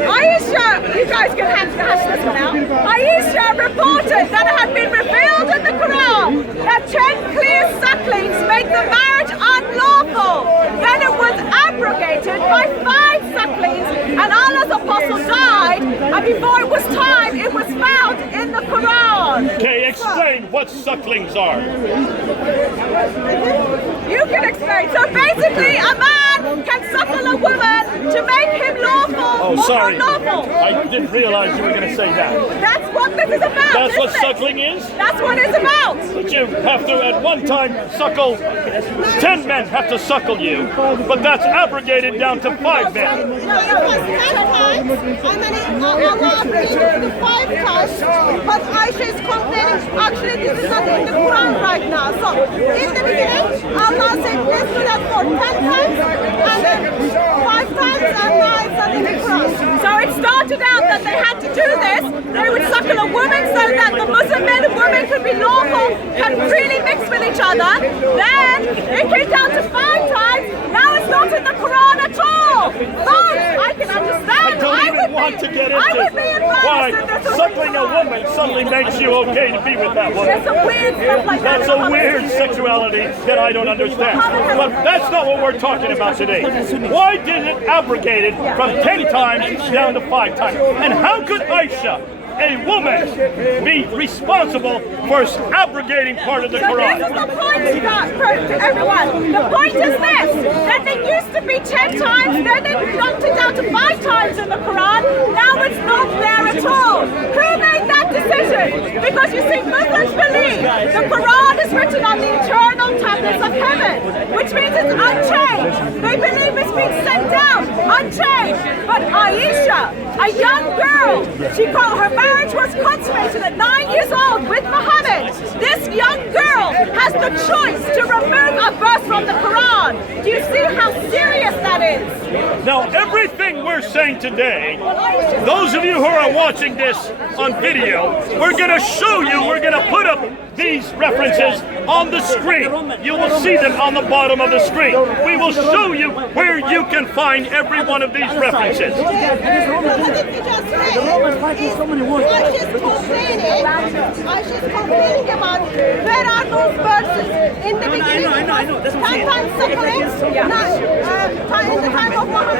Aisha, you guys can hash this one out. Aisha reported that it had been revealed in the Quran that 10 clear sucklings made the marriage unlawful. Then it was abrogated by 5 sucklings, and Allah's apostle died, and before it was time, it was found in the Quran. Okay, explain what sucklings are. You can explain. So basically, a man man can suckle a woman to make him lawful or sorry. unlawful. I didn't realize you were going to say that. That's what this is about. That's what isn't it? suckling is? That's what it's about. That you have to at one time suckle, 10 men have to suckle you, but that's abrogated down to 5 men. No, it was 10 times, and then Allah abrogated to 5 times, but Aisha is complaining, actually this is not in the Quran right now. So, in the beginning, Allah said let's do that for 10 times, and then 5 times, and now it's not in the Quran. So it started out that they had to do this. They would suckle a woman so that the Muslim men and women could be lawful, can freely mix with each other. Then it came down to 5 times. Now it's not in the Quran at all. But I can understand. I don't even want to get I would into be embarrassed why if this was suckling in a the Quran. woman suddenly makes you okay to be with that woman. There's some weird stuff like that. That's a weird sexuality that I don't understand. But that's not what we're talking about today. Why did it abrogate it from 10 times down to 5 times? And how could Aisha, a woman, be responsible for abrogating part of the So this Quran? is the point to everyone. The point is this, that they used to be 10 times, then they knocked it down to 5 times in the Quran, now it's not there at all. Who made that decision? Because you see, Muslims believe the Quran is written on the eternal tablets of heaven, which means it's unchanged. They believe it's been sent down, unchanged. But Aisha, a young girl, her marriage was consummated at 9 years old with Muhammad. This young girl has the choice to remove a verse from the Quran. Do you see how serious that is? Now, everything we're saying today, those of you who are watching this on video, we're going to show you, we're going to put up these references on the screen. You will see them on the bottom of the screen. We will show you where you can find every one of these references. Aisha's complaining about where are those verses? In the beginning, I know. 10 times suckling. In the time of Muhammad,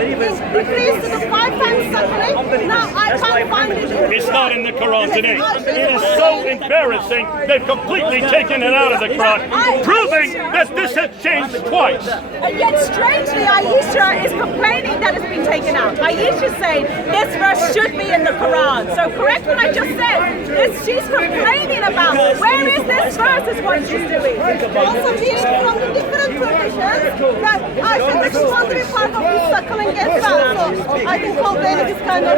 it decreased to the 5 times suckling. Now I can't find it. It's not in the Quran today. It is so embarrassing. They've completely taken it out of the Quran, proving that this has changed twice. And yet strangely, Aisha is complaining that it's been taken out. Aisha is saying this verse should be in the Quran. So correct what I just said. She's complaining about where is this verse is what she's doing. Also being from the different traditions that Aisha doesn't want to be part of this suckling as well. So I think complaining is kind of...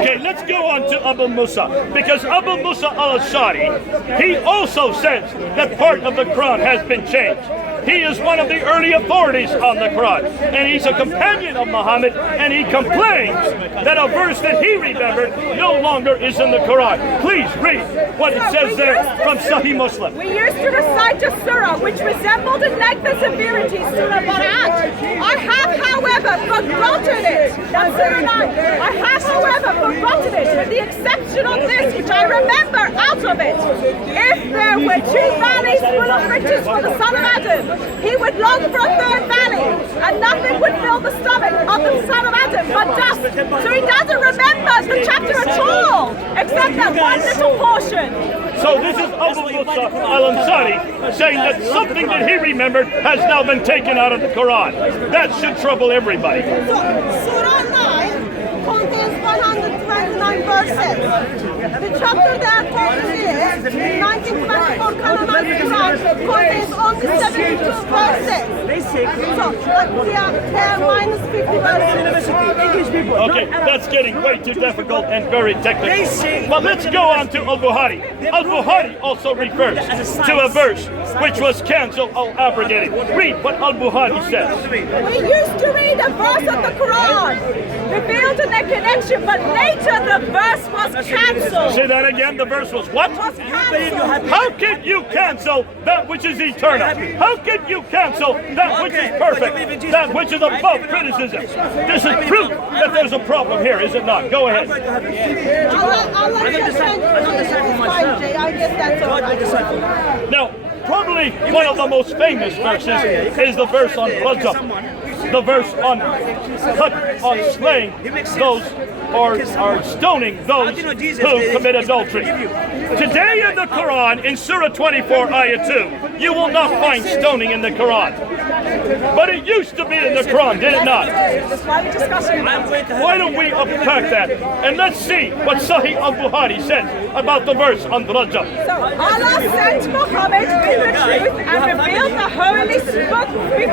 Okay, let's go on to Abu Musa, because Abu Musa al-Ash'ari, he also says that part of the Quran has been changed. He is one of the early authorities on the Quran, and he's a companion of Muhammad, and he complains that a verse that he remembered no longer is in the Quran. Please read what it says there from Sahih Muslim. We used to recite a surah which resembled in length and severity Surah Barat. I have, however, forgotten it. That's Surah 9. I have, however, forgotten it, with the exception of this, which I remember out of it. If there were 2 valleys full of riches for the son of Adam, he would long for a 3rd valley, and nothing would fill the stomach of the son of Adam but dust. So he doesn't remember the chapter at all, except that one little portion. So this is Abu Musa al-Ansari saying that something that he remembered has now been taken out of the Quran. That should trouble everybody. So, Surah 9 contains 129 verses. The chapter that contains 1924 Kalam Quran contains only 72 verses. So, they are minus 50 verses. Okay, that's getting way too difficult and very technical. But let's go on to Al-Bukhari. Al-Bukhari also refers to a verse which was cancelled or abrogated. Read what Al-Bukhari says. We used to read a verse of the Quran, revealed in their connection, but later the verse was cancelled. Say that again, the verse was what? How can you cancel that which is eternal? How can you cancel that which is perfect? That which is above criticism? This is proof that there's a problem here, is it not? Go ahead. Allah just sent I guess that's all right. Now, probably one of the most famous verses is the verse on Rajab, the verse on slaying those or stoning those who commit adultery. Today in the Quran, in Surah 24, Ayah 2, you will not find stoning in the Quran. But it used to be in the Quran, did it not? That's why we're discussing it. Why don't we unpack that and let's see what Sahih al-Bukhari says about the verse on Rajab. So Allah sent Muhammad with the truth and revealed the holy book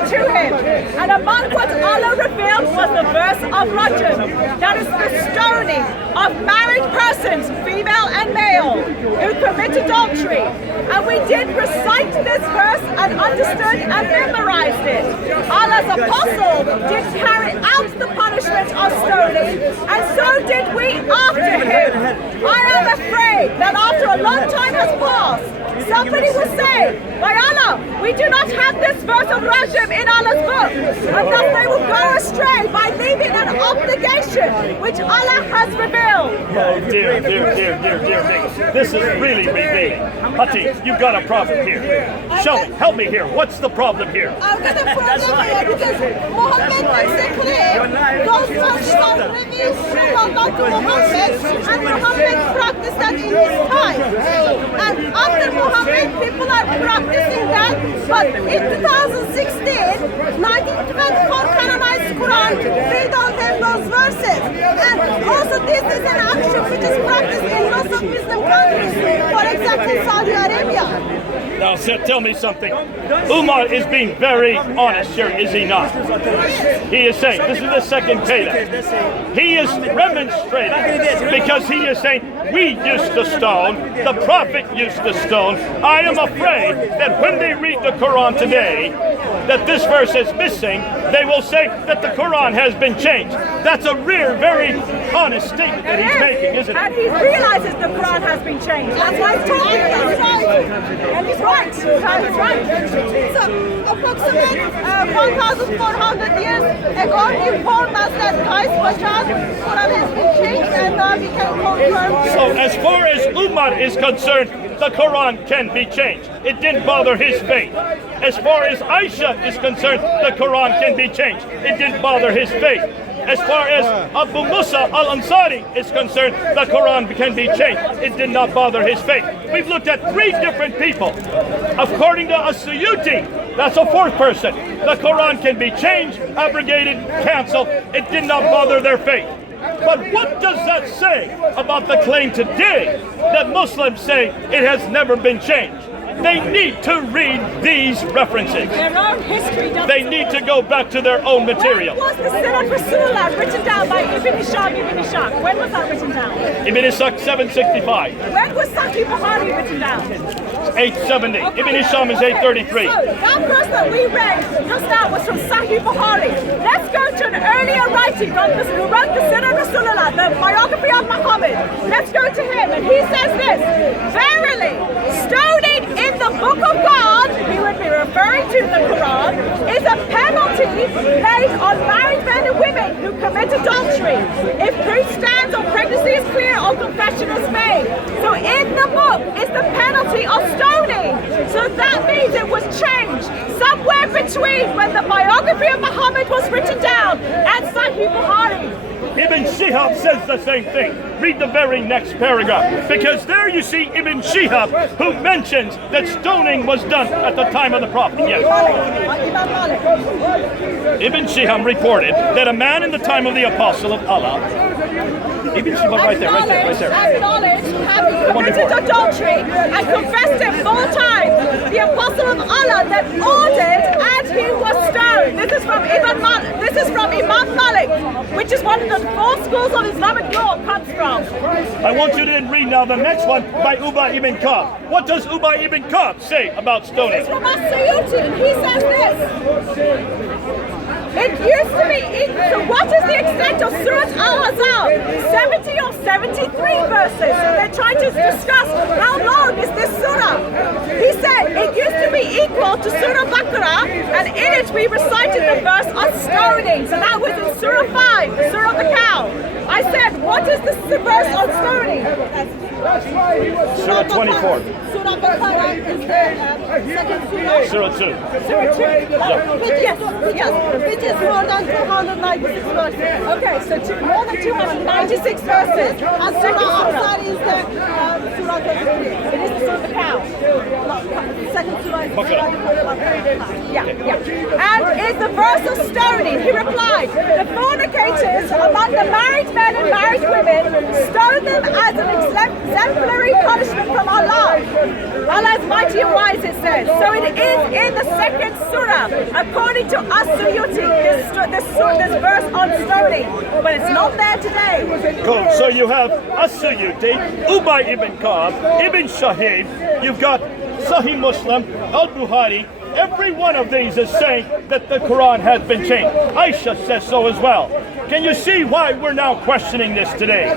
to him. And among what Allah revealed was the verse of Rajab, that is the stoning of married persons, female and male, who commit adultery. And we did recite this verse and understood and memorized it. Allah's apostle did carry out the punishment of stoning, and so did we after him. I am afraid that after a long time has passed, somebody will say, by Allah, we do not have this verse of Rajab in Allah's book, and thus they will go astray by leaving an obligation which Allah has revealed. Oh dear, dear, dear, dear, dear me. This is really revealing. Hati, you've got a problem here. Show me, help me here. What's the problem here? I've got a problem here because Muhammad basically those touchdowns reveals from Allah to Muhammad, and Muhammad practiced that in his time. And after Muhammad, people are practicing that, but in 2016, 1924 canonized Quran, they don't have those verses. And also this is an action which is practiced in lots of Muslim countries, for example Saudi Arabia. Now, tell me something. Umar is being very honest here, is he not? He is saying, this is the second Kalam. He is remonstrating because he is saying, we used to stone, the Prophet used to stone. I am afraid that when they read the Quran today, that this verse is missing, they will say that the Quran has been changed. That's a very honest statement that he's making, isn't it? And he realizes the Quran has been changed. That's why he's talking about it. And he's right. He's right. So approximately 1,400 years ago, he informed us that Quran has been changed, and now we can confirm. So as far as Umar is concerned, the Quran can be changed. It didn't bother his faith. As far as Aisha is concerned, the Quran can be changed. It didn't bother his faith. As far as Abu Musa al-Ansari is concerned, the Quran can be changed. It did not bother his faith. We've looked at three different people. According to As-Suyuti, that's a fourth person. The Quran can be changed, abrogated, canceled. It did not bother their faith. But what does that say about the claim today that Muslims say it has never been changed? They need to read these references. Their own history doesn't. They need to go back to their own material. When was the Sunnah Rasulullah written down by Ibn Ishaq? When was that written down? Ibn Ishaq 765. When was Sahih Bukhari written down? 870. Okay. Ibn Hisham is 833. So that verse that we read just now was from Sahih Bukhari. Let's go to an earlier writing who wrote the Sunnah Rasulullah, the biography of Muhammad. Let's go to him, and he says this: verily, stoning in the book of God, he would be referring to the Quran, is a penalty laid on married men and women who commit adultery if proof stands or pregnancy is clear or confession is made. So in the book is the penalty of stoning. So that means it was changed somewhere between when the biography of Muhammad was written down and Sahih Bukhari. Ibn Shihab says the same thing. Read the very next paragraph. Because there you see Ibn Shihab, who mentions that stoning was done at the time of the Prophet. Yes. Ibn Shihab reported that a man in the time of the Apostle of Allah, Ibn Shihab right there. Acknowledged having committed adultery and confessed it 4 times. The Apostle of Allah then ordered and he was stoned. This is from Imam Malik, which is one of the 4 schools of Islamic law comes from. I want you to then read now the next one by Ubay ibn Ka'b. What does Ubay ibn Ka'b say about stoning? It's from As-Suyuti. He says this. It used to be, so what is the extent of Surah Al-Ahzab? 70 or 73 verses. So they're trying to discuss how long is this surah. He said it used to be equal to Surah Baqarah, and in it we recited the verse on stoning. So that was in Surah 5, Surah of the Cow. I said, what is the verse on stoning? Surah 24. Surah Baqarah is the second surah. Surah 2. Surah 2. Which is more than 296 verses. Okay, so more than 296 verses. And Surah Al-Ahzab is the Surah 33. It is the Surah of the Cow. second surah is And is the verse of stoning? He replied, the fornicators among the married men and married women, stone them as an exemplary punishment from Allah. Allah is mighty and wise, it says. So it is in the second surah, according to As-Suyuti, this verse on stoning, but it's not there today. Cool. So you have As-Suyuti, Ubay ibn Ka'b, Ibn Shahid, you've got Sahih Muslim, Al-Bukhari. Every one of these is saying that the Quran has been changed. Aisha says so as well. Can you see why we're now questioning this today?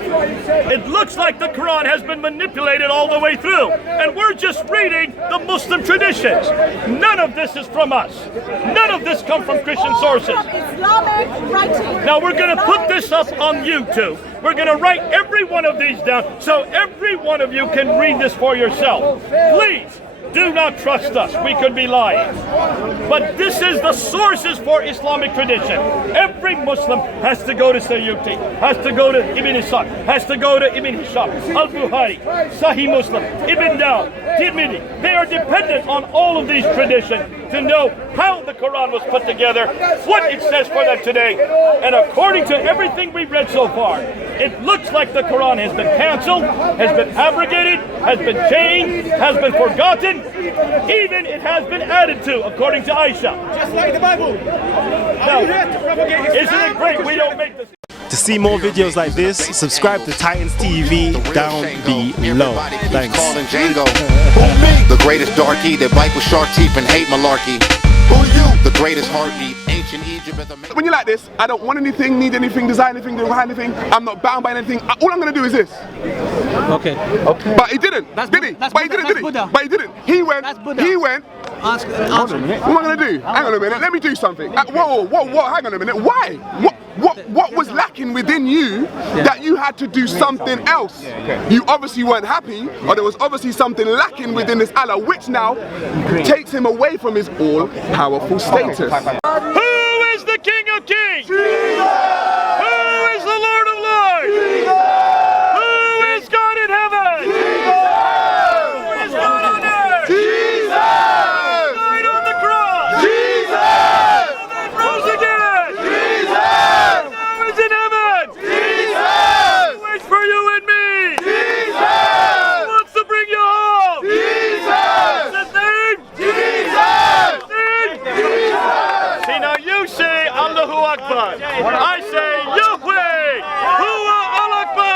It looks like the Quran has been manipulated all the way through, and we're just reading the Muslim traditions. None of this is from us. None of this comes from Christian sources. Islamic writing. Now we're going to put this up on YouTube. We're going to write every one of these down so every one of you can read this for yourself. Please. Do not trust us. We could be lying. But this is the sources for Islamic tradition. Every Muslim has to go to Sayyuti, has to go to Ibn Ishaq, has to go to Ibn Hisham, Al-Bukhari, Sahih Muslim, Ibn Dawud, Tirmidhi. They are dependent on all of these traditions to know how the Quran was put together, what it says for them today. And according to everything we've read so far, it looks like the Quran has been cancelled, has been abrogated, has been changed, has been forgotten. Even it has been added to, according to Aisha. Just like the Bible. Now, isn't it great we don't make this? To see more videos like this, subscribe to Titans TV down below. Thanks. The greatest darky that bite with shark teeth and hate malarkey. Who you? The greatest heartbeat. Ancient Egypt is a... When you're like this, I don't want anything, need anything, design anything, do anything. I'm not bound by anything. All I'm going to do is this. Okay. But he didn't, did he? But he didn't, did he? But he didn't. He went. He went. Answer. What am I going to do? Hang on a minute. Let me do something. Whoa. Hang on a minute. Why? What was lacking within you that you had to do something else? You obviously weren't happy, or there was obviously something lacking within this Allah, which now takes him away from his all-powerful status. Who is the King of Kings? Jesus! Who is the Lord of Lords? Jesus! Who is God in heaven? Jesus! Who is God on earth? Jesus! Who died on the cross? Jesus! Who then rose again? Jesus! Now is in heaven? Jesus! Who waits for you and me? Jesus! Who wants to bring you home? Jesus! His name? Jesus! Jesus! See, now you say Allahu Akbar. I say Yahweh. Huwa Al-Akbar.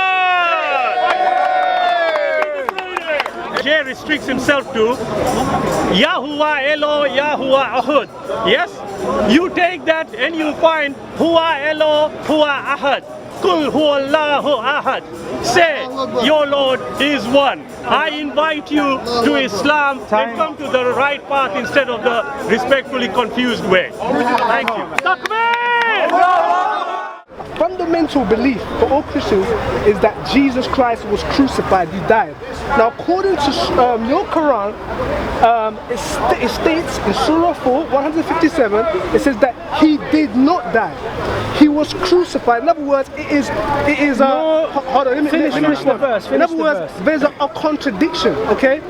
Jay restricts himself to Yahuwah Elo, Yahuwah Ahad. Yes? You take that and you find Huwa Elo, Huwa Ahad. Kul Huwallahu Ahad. Say, your Lord is one. I invite you to Islam and come to the right path instead of the respectfully confused way. Thank you. Fundamental belief for all Christians is that Jesus Christ was crucified, he died. Now according to your Quran, it states in Surah 4, 157, it says that he did not die. He was crucified. In other words, it is hold on, let me finish the verse. In other words, there's a contradiction, okay?